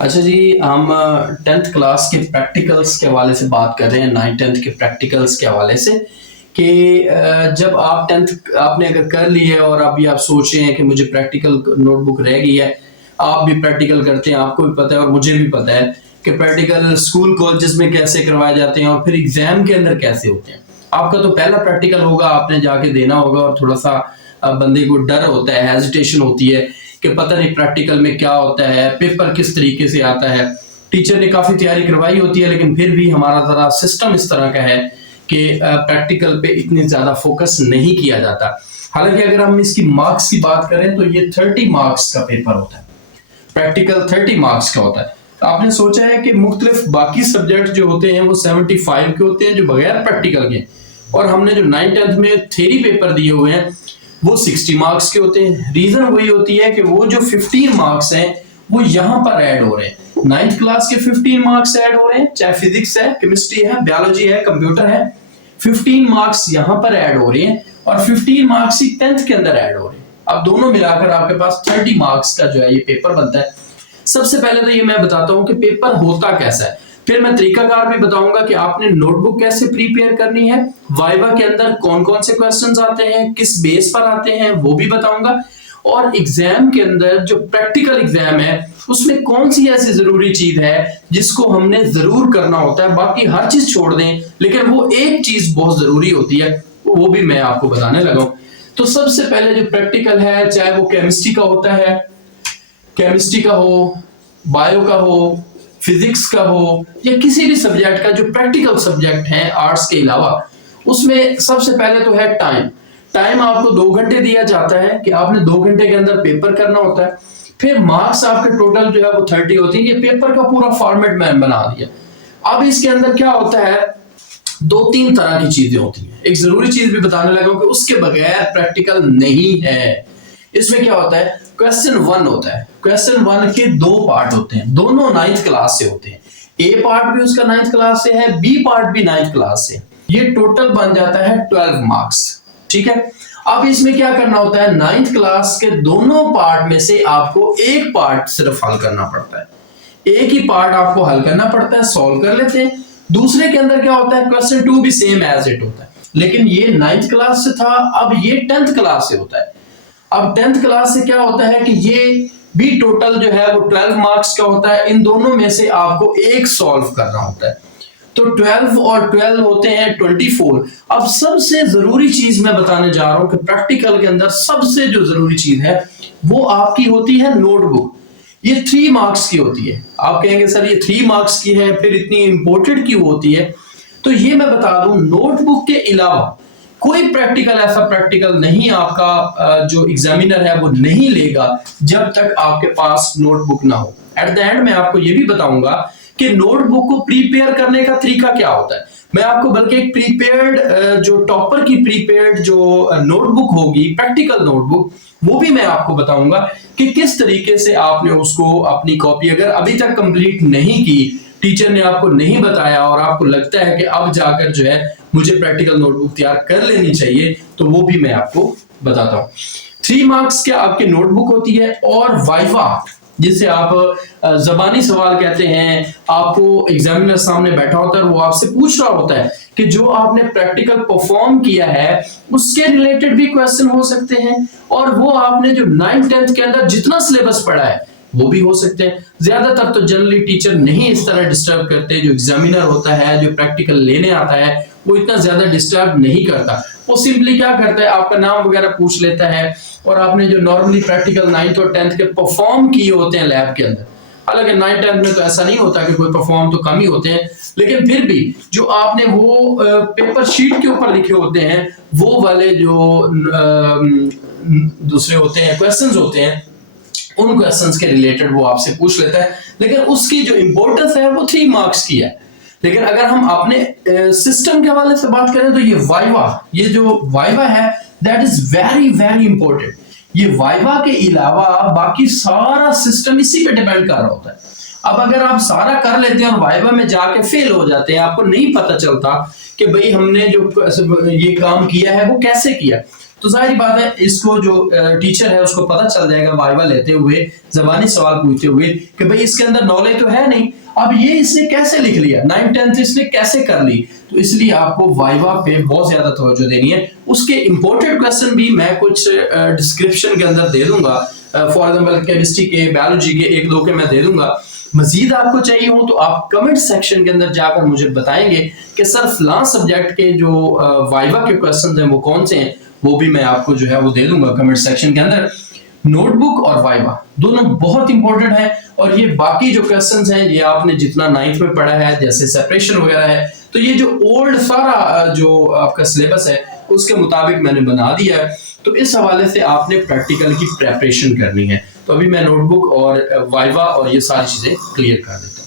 अच्छा जी, हम 10th class के प्रैक्टिकल्स के हवाले से बात कर रहे हैं, 9th 10th के प्रैक्टिकल्स के हवाले से कि जब आप 10th आपने अगर कर ली है और अभी आप सोच रहे हैं कि मुझे प्रैक्टिकल नोटबुक रह गई है। आप भी प्रैक्टिकल करते हैं, आपको भी पता है और मुझे भी पता है कि प्रैक्टिकल स्कूल कॉलेजेस में कैसे करवाए जाते हैं और फिर एग्जाम के अंदर कैसे होते हैं। आपका तो पहला प्रैक्टिकल होगा, आपने जाके देना होगा और थोड़ा सा बंदे को डर होता है, हेजिटेशन होती है कि पता नहीं प्रैक्टिकल में क्या होता है, पेपर किस तरीके से आता है। टीचर ने काफ़ी तैयारी करवाई होती है, लेकिन फिर भी हमारा ज़रा सिस्टम इस तरह का है कि प्रैक्टिकल पे इतनी ज़्यादा फोकस नहीं किया जाता। हालांकि अगर हम इसकी मार्क्स की बात करें तो ये 30 मार्क्स का पेपर होता है। प्रैक्टिकल 30 मार्क्स का होता है। तो आपने सोचा है कि मुख्तलिफ बाकी सब्जेक्ट जो होते हैं वो 75 के होते हैं जो बगैर प्रैक्टिकल के, और हमने जो 9th 10th में थ्योरी पेपर दिए हुए हैं वो 60 मार्क्स के होते हैं। रीजन वही होती है कि वो जो 15 मार्क्स हैं वो यहाँ पर ऐड हो रहे हैं। 9th क्लास के 15 मार्क्स ऐड हो रहे हैं, चाहे फिजिक्स है, केमिस्ट्री है, बायोलॉजी है, कंप्यूटर है। 15 मार्क्स यहाँ पर ऐड हो रहे हैं और 15 मार्क्स ही 10th के अंदर ऐड हो रहे हैं। अब दोनों मिलाकर आपके पास 30 मार्क्स का जो है ये पेपर बनता है। सबसे पहले तो ये मैं बताता हूँ कि पेपर होता कैसा है, फिर मैं तरीकाकार भी बताऊंगा कि आपने नोटबुक कैसे प्रिपेयर करनी है, वाइवा के अंदर कौन कौन से क्वेश्चंस आते हैं, किस बेस पर आते हैं वो भी बताऊंगा, और एग्जाम के अंदर जो प्रैक्टिकल एग्जाम है उसमें कौन सी ऐसी जरूरी चीज है जिसको हमने जरूर करना होता है। बाकी हर चीज छोड़ दें, लेकिन वो एक चीज बहुत जरूरी होती है, वो भी मैं आपको बताने लगा हूं। तो सबसे पहले जो प्रैक्टिकल है, चाहे वो केमिस्ट्री का होता है, केमिस्ट्री का हो, बायो का हो, फिजिक्स का हो, या किसी भी सब्जेक्ट का जो प्रैक्टिकल सब्जेक्ट है आर्ट्स के अलावा, उसमें सबसे पहले तो है टाइम। टाइम आपको 2 घंटे दिया जाता है कि आपने 2 घंटे के अंदर पेपर करना होता है। फिर मार्क्स आपके टोटल जो है वो 30 होती है। ये पेपर का पूरा फॉर्मेट मैंने बना दिया। अब इसके अंदर क्या होता है, 2-3 तरह की चीजें होती हैं। एक जरूरी चीज भी बताने लगा कि उसके बगैर प्रैक्टिकल नहीं है। इसमें क्या होता है, क्वेश्चन 1 होता है। क्वेश्चन 1 के 2 पार्ट होते हैं, दोनों 9th क्लास से होते हैं। ए पार्ट भी उसका 9th क्लास से है, बी पार्ट भी 9th क्लास से। ये टोटल बन जाता है 12 मार्क्स। ठीक है। अब इसमें क्या करना होता है, 9th क्लास के दोनों पार्ट में से आपको एक पार्ट सिर्फ हल करना पड़ता है। एक ही पार्ट आपको हल करना पड़ता है, सॉल्व कर लेते हैं। दूसरे के अंदर क्या होता है, क्वेश्चन 2 भी सेम एज इट होता है, लेकिन ये 9th क्लास से था, अब ये 10th क्लास से होता है। अब 10th क्लास से क्या होता है कि ये भी टोटल जो है वो 12 मार्क्स का होता है। इन दोनों में से आपको एक सॉल्व करना होता है। तो 12 और 12 होते हैं 24। अब सबसे जरूरी चीज मैं बताने जा रहा हूं कि प्रैक्टिकल के अंदर सबसे जो जरूरी चीज है वो आपकी होती है नोटबुक। ये 3 मार्क्स की होती है। आप कहेंगे सर ये 3 मार्क्स की है, फिर इतनी इंपॉर्टेंट क्यों होती है? तो ये मैं बता दूं, नोटबुक के अलावा कोई प्रैक्टिकल ऐसा प्रैक्टिकल नहीं आपका जो एग्जामिनर है वो नहीं लेगा जब तक आपके पास नोटबुक ना हो। एट द एंड मैं आपको ये भी बताऊंगा कि नोटबुक को प्रिपेयर करने का तरीका क्या होता है। मैं आपको बल्कि एक प्रीपेयर्ड जो टॉपर की प्रीपेयर्ड जो नोटबुक होगी, प्रैक्टिकल नोटबुक, वो भी मैं आपको बताऊंगा कि किस तरीके से आपने उसको अपनी कॉपी अगर अभी तक कंप्लीट नहीं की, टीचर ने आपको नहीं बताया और आपको लगता है कि अब जाकर जो है मुझे प्रैक्टिकल नोटबुक तैयार कर लेनी चाहिए, तो वो भी मैं आपको बताता हूँ। 3 मार्क्स के आपकी नोटबुक होती है, और वाइवा जिसे आप जबानी सवाल कहते हैं, आपको एग्जामिनर सामने बैठा होता है, वो आपसे पूछ रहा होता है कि जो आपने प्रैक्टिकल परफॉर्म किया है उसके रिलेटेड भी क्वेश्चन हो सकते हैं, और वो आपने जो 9th 10th के अंदर जितना सिलेबस पढ़ा है वो भी हो सकते हैं। ज्यादातर तो जनरली टीचर नहीं इस तरह डिस्टर्ब करते। जो एग्जामिनर होता है, जो प्रैक्टिकल लेने आता है, वो इतना ज्यादा डिस्टर्ब नहीं करता। वो सिंपली क्या करता है, आपका नाम वगैरह पूछ लेता है, और आपने जो नॉर्मली प्रैक्टिकल 9th और 10th के परफॉर्म किए होते हैं लैब के अंदर। हालांकि 9th 10th में तो ऐसा नहीं होता कि कोई परफॉर्म तो कम ही होते हैं, लेकिन फिर भी जो आपने वो पेपर शीट के ऊपर लिखे होते हैं, वो वाले जो दूसरे होते हैं क्वेश्चंस होते हैं, उन क्वेश्चंस के रिलेटेड वो आपसे पूछ लेता है। लेकिन उसकी जो इंपॉर्टेंस है वो 3 मार्क्स की है। लेकिन अगर हम अपने सिस्टम के हवाले से बात करें तो ये जो वाइवा है, that is very very important. ये वाइवा के अलावा बाकी सारा सिस्टम इसी पे डिपेंड कर रहा होता है। अब अगर आप सारा कर लेते हैं और वाइवा में जाके फेल हो जाते हैं, आपको नहीं पता चलता कि भाई हमने जो ये काम किया है वो कैसे किया, तो जाहिर बात है इसको जो टीचर है उसको पता चल जाएगा वाइवा लेते हुए, ज़बानी सवाल पूछते हुए कि भाई इसके अंदर नॉलेज तो है नहीं, अब ये इसने कैसे लिख लिया, 9th-10th इसने कैसे कर ली। तो इसलिए आपको वाइवा पे बहुत ज्यादा तवज्जो देनी है। उसके इंपॉर्टेंट क्वेश्चन भी मैं कुछ डिस्क्रिप्शन के अंदर दे दूंगा, फॉर एग्जाम्पल केमिस्ट्री के, बायोलॉजी के 1-2 के मैं दे दूंगा। मजीद आपको चाहिए हो तो आप कमेंट सेक्शन के अंदर जाकर मुझे बताएंगे कि सर फलां सब्जेक्ट के जो वाइवा के क्वेश्चन हैं वो कौन से हैं, वो भी मैं आपको जो है वो दे दूंगा कमेंट सेक्शन के अंदर। नोटबुक और वाइवा दोनों बहुत इंपॉर्टेंट है, और ये बाकी जो क्वेश्चंस हैं ये आपने जितना 9th में पढ़ा है जैसे सेपरेशन वगैरह है, तो ये जो ओल्ड सारा जो आपका सिलेबस है उसके मुताबिक मैंने बना दिया है। तो इस हवाले से आपने प्रैक्टिकल की प्रेपरेशन करनी है। तो अभी मैं नोटबुक और वाइवा और ये सारी चीजें क्लियर कर देता हूँ।